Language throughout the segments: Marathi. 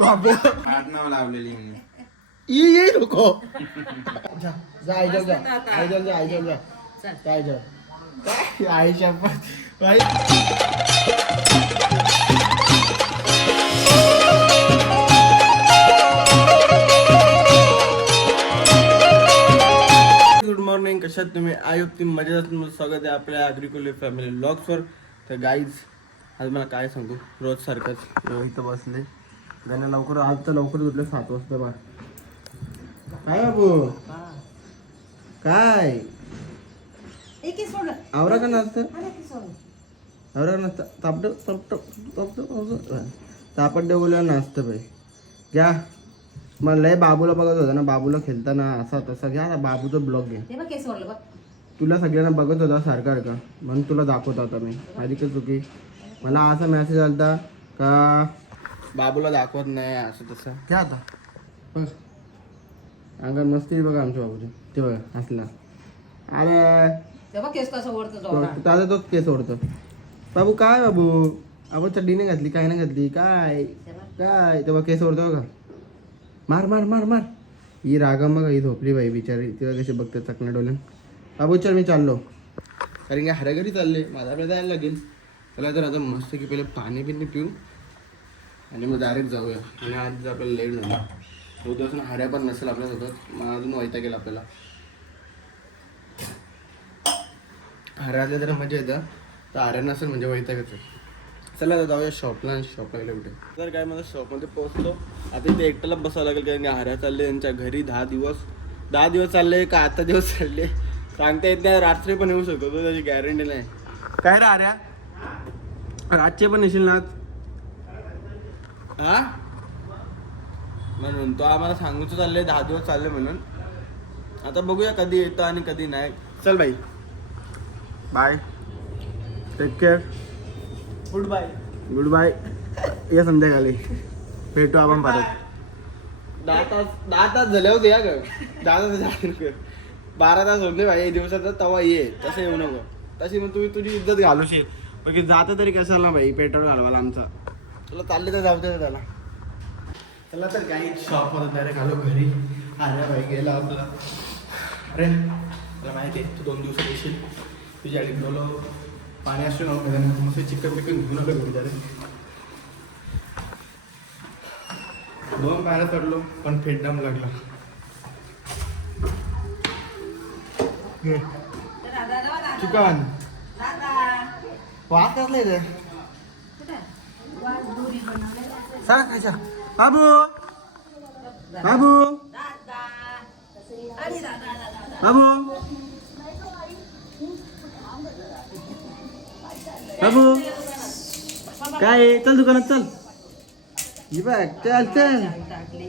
बाबू. नाव लावलेली मी. ये ये नको. जा जा जा. जा जा. जा, काय? आई शपथ. भाई गुड मॉर्निंग कशात तुम्ही? आयोग तुम्ही असून मला स्वागत आहे आपल्या अग्रिकुलर फॅमिली ब्लॉग्सवर तर गाईज आज मला काय सांगू? रोज सारखंच. इथं बसले. गाणं लवकर आज तर लवकर उठले सात वाजता बा काय बाबू? काय? आवरा का नसतं आवरा का नसतं तापड तापट तापट तापड बोलल्या नसतं बाई. घ्या. मला लय बाबूला बघत होता ना बाबूला खेळताना असा तसा. घ्या ना बाबूचा ब्लॉग घे. ते बघ केस ओढलं बघ. तुला सगळ्यांना बघत होता सारखा का म्हणून तुला दाखवत होता मी. माझी काय चुकी? मला असा मेसेज आलता का बाबूला दाखवत नाही असं तसं. घ्या आता. बघ अंगण मस्ती बघा आमच्या बाबूची. ते बघा असला अरे. ते बघ केस कसं ओढतो तोच केस ओढतो. बाबू काय बाबू? आपण चड्डी नाही घातली काय नाही घातली? काय? काय? तेव्हा केस ओढतो का मार मार मार मार. ही रागा मग ही झोपली बाई बिचारी. तिला कशी बघते चकण्या डोल्यान बाबू चल मी चाललो. कारण की हऱ्या घरी चालले. माझा आपल्याला जायला लागेल. चला तर आता मस्त की पहिले पाणी बिणी पिऊ. आणि मग डायरेक्ट जाऊया. आणि आज आपल्याला लेट झाला. उद्या असून हऱ्या पण नसेल आपल्यासोबत मग अजून वैता गेला आपल्याला. हऱ्यातल्या तर मजा येतं. तर हाऱ्या नसेल म्हणजे वैतागच आहे चला आता जाऊया शॉपला आणि शॉपला गेलं कुठे? तर काय मला शॉपमध्ये पोहोचलो आता इथे एकट्याला बसावं लागेल कारण की चालले त्यांच्या घरी दहा दिवस. दहा दिवस चालले का आता दिवस चालले? सांगता येत नाही रात्री पण येऊ शकतो. तो त्याची गॅरंटी नाही. काय रे आर्या रातचे पण येशील ना आज? हा? म्हणून तो आम्हाला सांगूच चालले दहा दिवस चालले म्हणून. आता बघूया कधी येतो आणि कधी नाही. चल बाई. Bye take care goodbye goodbye या संध्याकाळी. भेटू आपण परत. दहा तास दहा तास झाले होते या ग दहा तास झाले बारा तास होते भाई दिवसाचा तवा ये. तसं येऊ नको. तशी मग तुम्ही तुझी इज्जत घालूशील. बाकी जातं तरी कशाला भाई पेट्रोल घालवायला आमचा. तुला चालले तर जाऊ दे त्याला. चला तर काही शॉपमध्ये डायरेक्ट आलो घरी. अरे भाई गेला आपला. अरे तुला माहिती आहे तू दोन दिवसात येशील. तुझी आडी बोलो पाणी असतो ना मैदानात मस्त चिकन बिकन घेऊन आलो घरी डायरेक्ट दोन पायऱ्या चढलो पण फेड्डाम लागला. चिकन. वास इथे. सांग खायच्या बाबू! बाबू! बाबू! बाबू! काय आहे? चल दुकानात चल. ये बघ चल चल. टाकली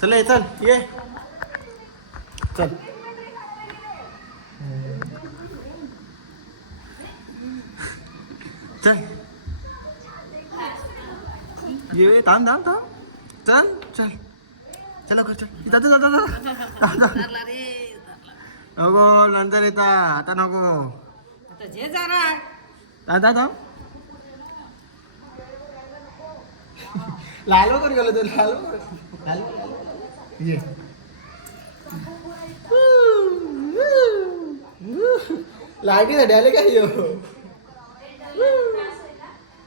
चल ये चल ये. चल. चल. ये थांब थांब थांब. चल चल. चल लवकर चल. जातो जातो नको नंतर येता. आता नको. आता थांब लालो कर गेलो तो लालो कर लालो. ये. लाईटीसाठी आले काय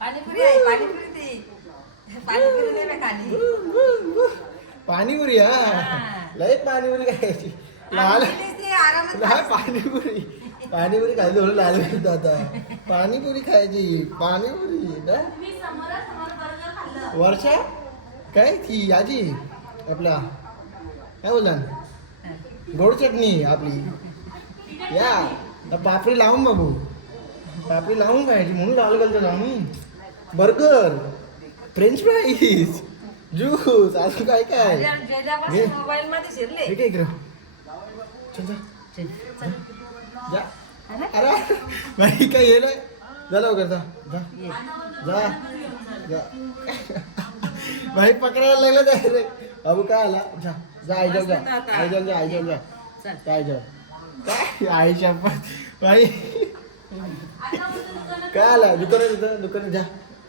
पाणीपुरी. पाणीपुरी दे पाणीपुरी दे ना खाली पाणीपुरी हा. लय पाणीपुरी खायची. लाल आरामात ते, आरामात नाही पाणीपुरी. पाणीपुरी खायची म्हणून लाल भेटतो आता. पाणीपुरी खायची पाणीपुरी वर्षा काय? ती आजी आपला. काय बोलला? गोड चटणी आपली. या. आता पापडी लावून बाबू पापडी लावून खायची म्हणून लाल घालतो लावून बर्गर. फ्रेंच फ्राईज ज्यूस अजून काय काय? घे. मोबाईल मध्ये शिरले. हे काय इकडं. चल जा. चल. जा. अरे? भाई काय ये नाही. जा लवकर जा. जा. जा. जा. भाई पकडायला लागलं त्या रे अबू काय आला? जा. जा आई जाऊ जा. आई जाऊ जा आई जाऊ जा. चल. काय जाऊ? काय? आई शपथ. भाई काय आला? दुकानात दुकान दुकानात जा.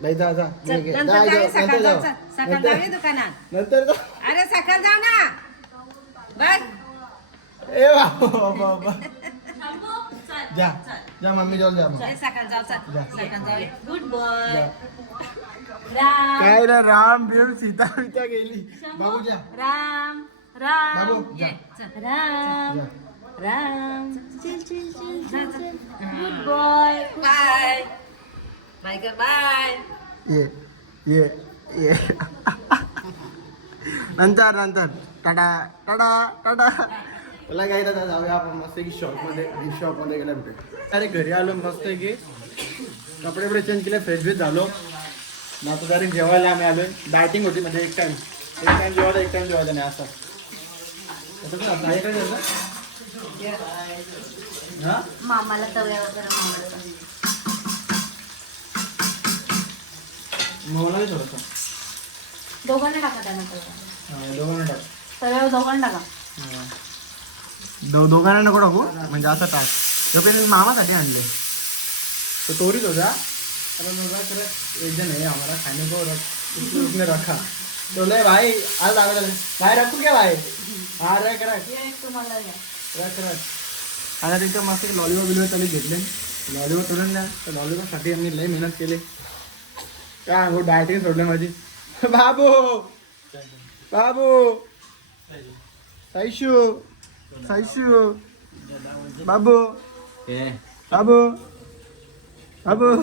नाही जा जा चल, घे. नंतर जा, जाऊया सकाळ नंतर जाऊ. चल. सकाळ नंतर- जाऊया दुकानात नंतर जा. अरे सकाळ जाऊ ना बघ ए बाबा बाबा, बाबा जा जा मम्मी जवळ जा मग. अरे सकाळ जाऊ चल जा. सकाळ जाऊया गुड बॉय जा. राम काय रे राम बिम सीता बिता गेली बाबू जा राम बाबू, राम जा. ये, चल. राम जा. Ram good boy bye bye कर बाय ये ये ये। नंतर नंतर. टाटा टाटा टाटा मला काय दादा जाऊया आपण मस्त की शॉपमध्ये शॉपमध्ये गेल्या भेटू. अरे घरी आलो मस्त की. कपडे बिपडे चेंज केले फ्रेश बीच झालो. मग आता जरी जेवायला आम्ही आलोय. डायटिंग होती म्हणजे एक टाइम एक टाइम जेवायला एक टाइम जेवायला नाही असं. तसं आहे काय? हा? मामाला तव्यावर नाही थोडंसं दोघांना टाका हा, दोघांना टाक. तव्यावर दोघांना टाका. दो दोघांना नको टाकू म्हणजे असं टाक. तो पण मामासाठी आणले. तो तोरीच होता. अरे मग खरं एक जण आहे आम्हाला खाने को रख उसने रखा तो ले भाई आज आवे भाई रखू क्या भाई हा रख रख तुम्हाला रख रख आता तिथं मस्त लॉलीपॉप बिलीपॉप त्याला घेतले. लॉलीपॉप सोडून ना तर लॉलीपॉपसाठी आम्ही लई मेहनत केली. काय हो डायटिंग सोडलं माझी बाबू बाबू साईशू साईशू बाबू ए बाबू बाबू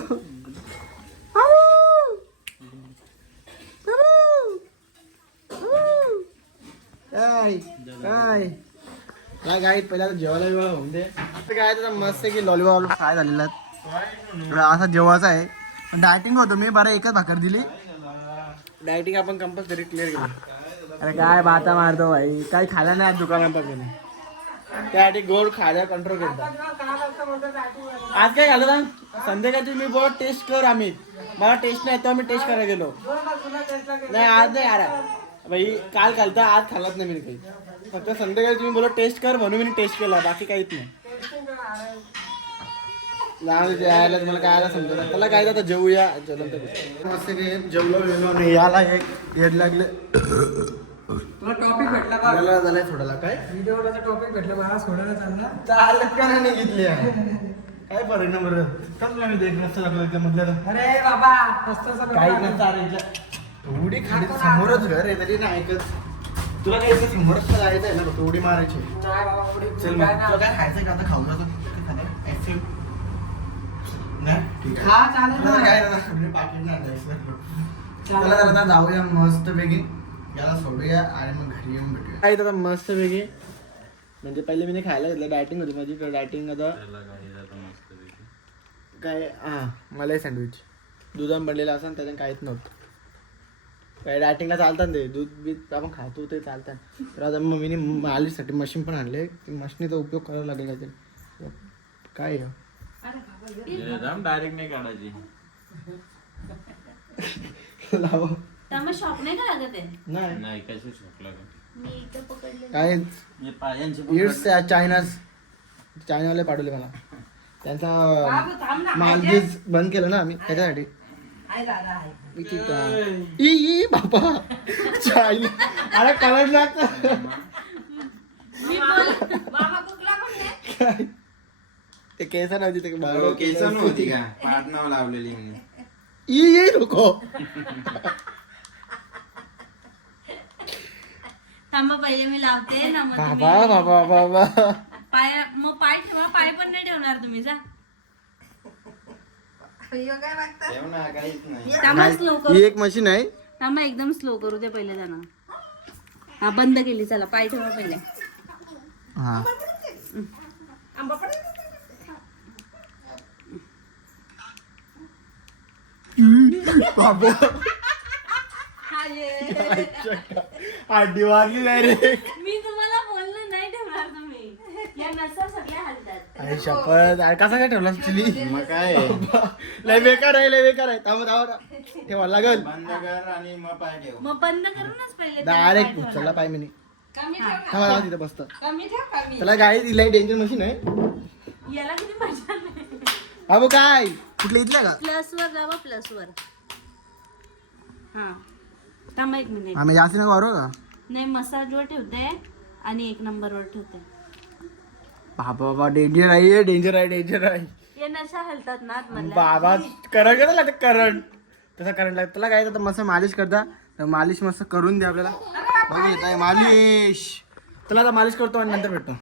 बाबू बाबू काय काय काय काय पहिला तर जेवायला बिवायला होऊन दे तर काय तर मस्त की लॉलीपॉप फ्राय झालेला असा जेवायचा आहे डायटिंग होतो. मी बरं एकच भाकर दिली. डायटिंग आपण कंपल्सरी क्लिअर केली. अरे काय बाता मारतो भाई. काही खायला नाही आज दुकानापासून. त्यासाठी गोड खायला कंट्रोल करतो आज काय झालं ना संध्याकाळची मी बोल टेस्ट कर आम्ही. मला टेस्ट नाही तेव्हा मी टेस्ट करायला गेलो. नाही आज नाही यार. भाई काल खालता आज खाल्लाच नाही मी काही. फक्त संध्याकाळी तुम्ही बोला टेस्ट कर म्हणून मी टेस्ट केला. बाकी काहीच नाही. लहान यायला मला काय आला समजा त्याला काय आता जेवूया. तर मस्त की जेवलो गेलो आणि याला येड लागले तुला टॉपिक भेटला याला झालाय थोडाला काय? व्हिडिओला टॉपिक भेटला मला सोडायला चालला. चालत का नाही घेतली काय परिणाम बरं? समजा मी देख नसतं लागलो मधल्या अरे बाबा मस्त असं काही नसतं अरे. एवढी खाली समोरच घर आहे तरी नाही ऐकत. तुला काय इथे समोरच जायचं आहे ना उडी मारायची. चल मग. तुला काय खायचं का? आता खाऊ जातो आईस्क्रीम ठीक आहे हा चालेल आता ना. काय आता आपले पाकिट नाही द्यायचं. चालेल. चला तर आता जाऊया मस्त पैकी. याला सोडूया आणि मग घरी येऊन भेटूया. काय आता मस्त पैकी. म्हणजे पहिले मी खायला घेतलं डायटिंग होती माझी डायटिंग आता काय हां मलाई सँडविच दुधान बनलेलं असं त्याच्यात काहीच नव्हतं. काय डायटिंगला चालतात ते. दूध बीत आपण खातो ते चालतात. तर आता मम्मीने मालिशसाठी मशीन पण आणले. ती मशीनीचा उपयोग करावा लागेल काहीतरी. काय आहे? डायरेक्ट नाही काढायची लावा त्यामुळे शॉप नाही का लागत आहे नाही नाही कशी शोकला मी इथं पकडले काय हे पायांची इट्स चायनाज चायनावाले पाठवले मला त्यांचा बाबू थांब ना मालदीव बंद केलं ना आम्ही त्याच्यासाठी ई ई बाबा चायना अरे कलर लागतं मी बोल मामा कुकला पण आहे ते केस नव्हती ते हो, केसन होती का? पाठ नाव लावलेली मी ई ई नको. थांबा पहिले मी लावते ना मग बाबा तुम्ही- बाबा बाबा पाय मग पाय ठेवा पाय पण नाही ठेवणार तुम्ही जा. ठेव ना काहीच नाही. थांबा स्लो ही करू. एक मशीन आहे. थांबा एकदम स्लो करू दे पहिले त्यांना. हा बंद केली चला पाय ठेवा पहिले. हा. हा नाही रे मी तुम्हाला बोललो नाही ठेवणार तुम्ही. या नसा सगळ्या हलतात. अरे शपथ. अरे कसा काय ठेवला चिली मग काय? लय बेकार आहे लय बेकार आहे. थांबा थांबा ठेवा लागल. बंद कर आणि मग पाय ठेव. मग बंद करूनच पहिले डायरेक्ट उचलला पाय मी थांबा थांबा तिथे बसतं. कमी ठेव कमी त्याला गाडी दिलाय डेंजर मशीन आहे. याला किती मजा नाही बाबू काय? कुठले इथल्या का? प्लस वर जावा प्लस वर. हा. थांबा एक मिनिट आम्ही यासीन बरोबर का नाही मसाजवर ठेवते आणि एक नंबरवर ठेवते. बाबा बाबा डेंजर आहे डेंजर आहे डेंजर आहे. हे नशा हलतात ना आतमधल्या. बाबा करंट कसं लागतं करंट तसा करंट लागतं. तुला काय तर मस्त मालिश करता. तर मालिश मस्त करून दे आपल्याला. बघ येत आहे मालिश. तुला आता मालिश करतो आणि नंतर भेटतो.